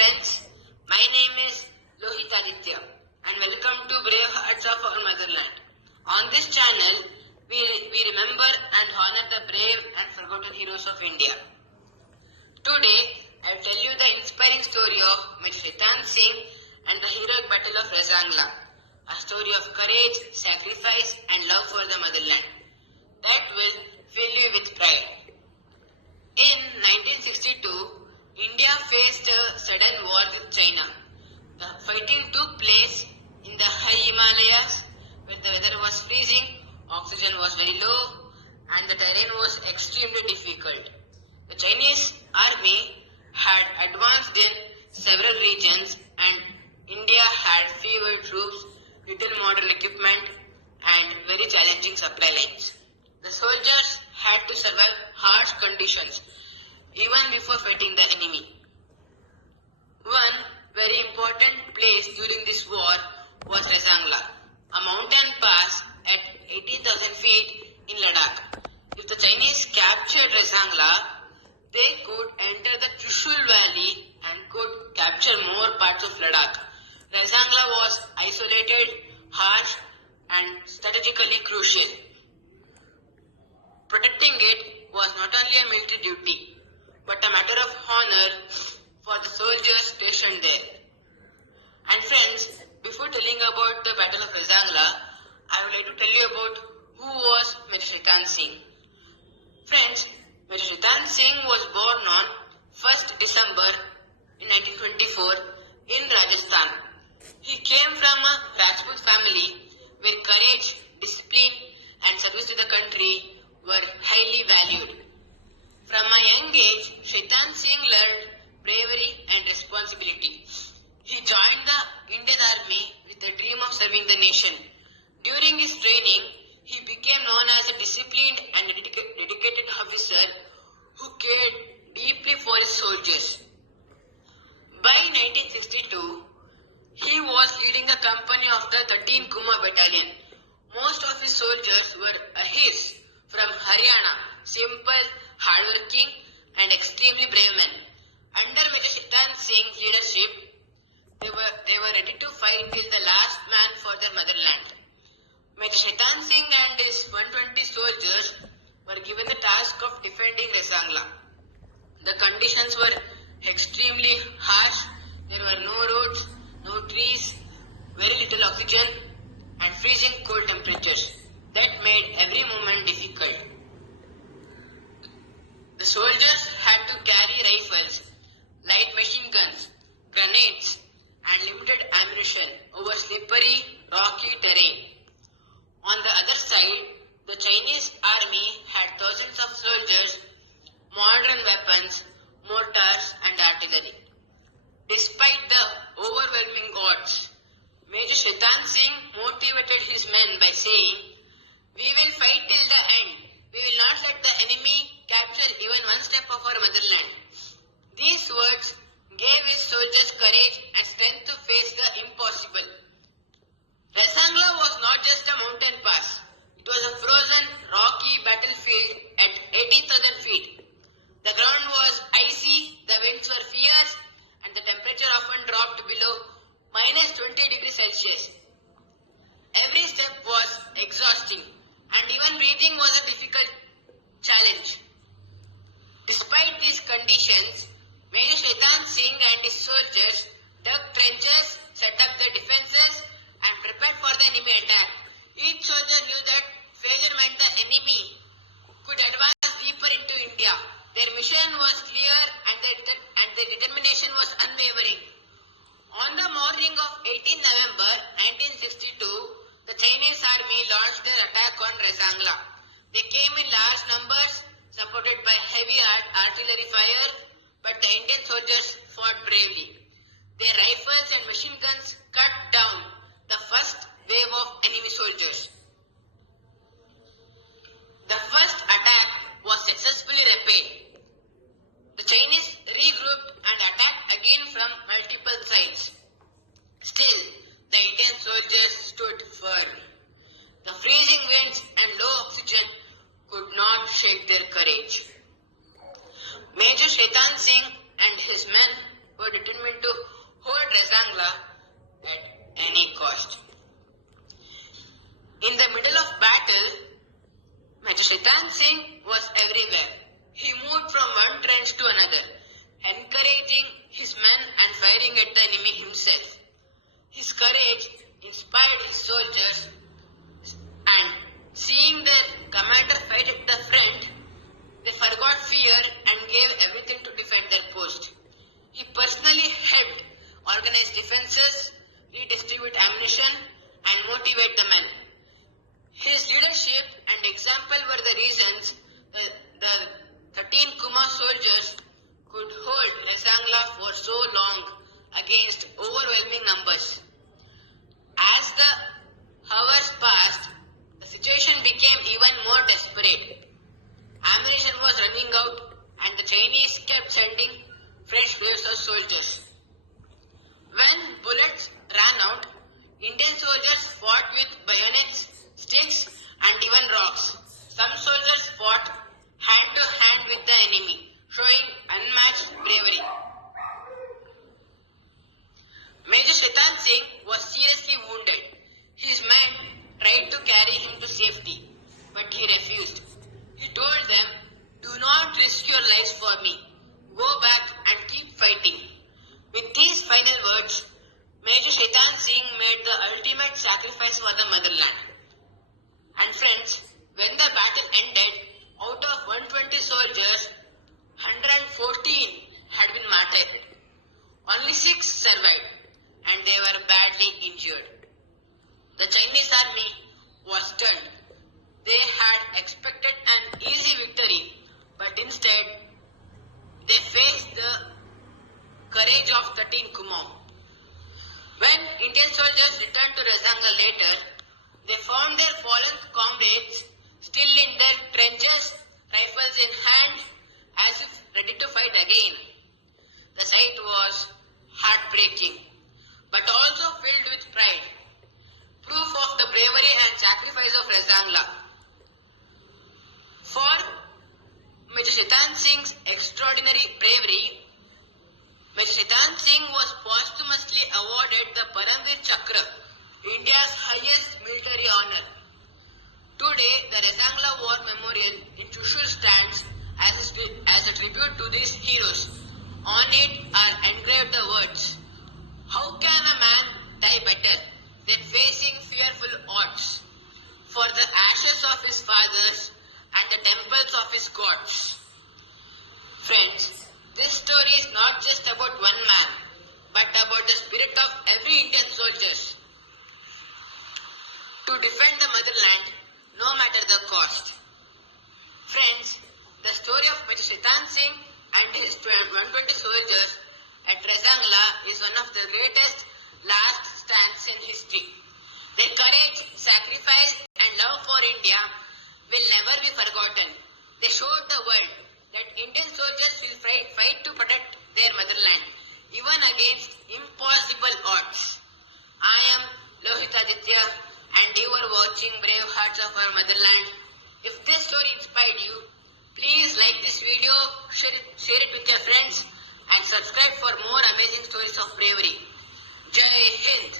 friends, my name is Aditya and welcome to Brave Hearts of our Motherland. On this channel, we remember and honor the brave and forgotten heroes of India. Today, I will tell you the inspiring story of Shaitan Singh and the heroic battle of Razangla, a story of courage, sacrifice and love for the motherland that will fill you with pride. In 1962, India faced a sudden war with China. The fighting took place in the high Himalayas where the weather was freezing, oxygen was very low and the terrain was extremely difficult. The Chinese army had advanced in several regions and India had fewer troops, little modern equipment and very challenging supply lines. The soldiers had to survive harsh conditions even before fighting the enemy. One very important place during this war was Razangla, a mountain pass at 80,000 feet in Ladakh. If the Chinese captured Razangla, they could enter the Trishul Valley and could capture more parts of Ladakh. Razangla was isolated, harsh and strategically crucial. Protecting it was not only a military duty, but a matter of honor for the soldiers stationed there. And friends, before telling about the Battle of Razangla, I would like to tell you about who was Shaitan Singh. Friends, Shaitan Singh was born on 1st December in 1924 in Rajasthan. He came from a Rajput family where courage, discipline and service to the country were highly valued. From a young age, Shaitan Singh learned bravery and responsibility. He joined the Indian Army with the dream of serving the nation. During his training, he became known as a disciplined and dedicated officer who cared deeply for his soldiers. By 1962, he was leading a company of the 13 Kuma Battalion. Most of his soldiers were Ahirs from Haryana, simple, hardworking and extremely brave men. Under Major Shaitan Singh's leadership, they were ready to fight till the last man for their motherland. Major Shaitan Singh and his 120 soldiers were given the task of defending Razangla. The conditions were extremely harsh. There were no roads, no trees, very little oxygen and freezing cold temperatures that made every movement difficult. The soldiers had to carry rifles, light machine guns, grenades and limited ammunition over slippery, rocky terrain. On the other side, the Chinese army had thousands of soldiers, modern weapons, mortars and artillery. Despite the overwhelming odds, Major Shaitan Singh motivated his men by saying, "We will fight till the end. We will not let the enemy capture even one step of our motherland." These words gave his soldiers courage and strength to face the impossible. Razangla was not just a mountain pass. It was a frozen, rocky battlefield at 80,000 feet. The ground was icy, the winds were fierce, and the temperature often dropped below minus 20 degrees Celsius. Every step was exhausting, and even breathing was a difficult challenge. Despite these conditions, Major Shaitan Singh and his soldiers dug trenches, set up their defenses and prepared for the enemy attack. Each soldier knew that failure meant the enemy could advance deeper into India. Their mission was clear and their determination was unwavering. On the morning of 18 November 1962, the Chinese army launched their attack on Razangla. They came in large numbers, supported by heavy artillery fire, but the Indian soldiers fought bravely. Their rifles and machine guns cut down the first wave of enemy soldiers. The first attack was successfully repelled. The Chinese regrouped and attacked again from multiple sides. Still, the Indian soldiers stood firm. The freezing winds and low oxygen could not shake their courage. Major Shaitan Singh and his men were determined to hold Rezangla at any cost. In the middle of battle, Major Shaitan Singh was everywhere. He moved from one trench to another, encouraging his men and firing at the enemy himself. His courage inspired his soldiers, and seeing their commander fight at the front, they forgot fear and gave everything to defend their post. He personally helped organize defenses, redistribute ammunition, and motivate the men. His leadership and example were the reasons the 13 Kuma soldiers could hold Rezangla for so long against overwhelming numbers. As the hours passed, the situation became even more desperate. Ammunition was running out and the Chinese kept sending fresh waves of soldiers. When bullets ran out, Indian soldiers fought with bayonets, sticks and even rocks. Some soldiers fought hand to hand with the enemy, showing unmatched bravery. Major Shaitan Singh was seriously wounded. His men tried to carry him to safety, but he refused. He told them, "Do not risk your lives for me. Go back and keep fighting." With these final words, Major Shaitan Singh made the ultimate sacrifice for the motherland. And friends, when the battle ended, out of 120 soldiers, 114 had been martyred. Only 6 survived, and they were badly injured. The Chinese army was stunned. They had expected an easy victory, but instead, they faced the courage of 13 Kumaon. When Indian soldiers returned to Rezangla later, they found their fallen comrades still in their trenches, rifles in hand, as if ready to fight again. The sight was heartbreaking, but also filled with pride, proof of the bravery and sacrifice of Rezangla. For Major Shaitan Singh's extraordinary bravery, Major Shaitan Singh was posthumously awarded the Paramveer Chakra, India's highest military honor. Today, the Rezangla War Memorial in Chushul stands as a tribute to these heroes. On it are engraved the words, "How can a man die better than facing fearful odds for the ashes of his fathers and the temples of his gods?" Friends, this story is not just about one man, but about the spirit of every Indian soldier to defend the motherland, no matter the cost. Friends, the story of Major Shaitan Singh and his 120 soldiers at Rezangla is one of the greatest last stands in history. Their courage, sacrifice and love for India will never be forgotten. They showed the world that Indian soldiers will fight to protect their motherland, even against impossible odds. I am Lohit Aditya, and you are watching Brave Hearts of Our Motherland. If this story inspired you, please like this video, share it with your friends, and subscribe for more amazing stories of bravery. Jai Hind!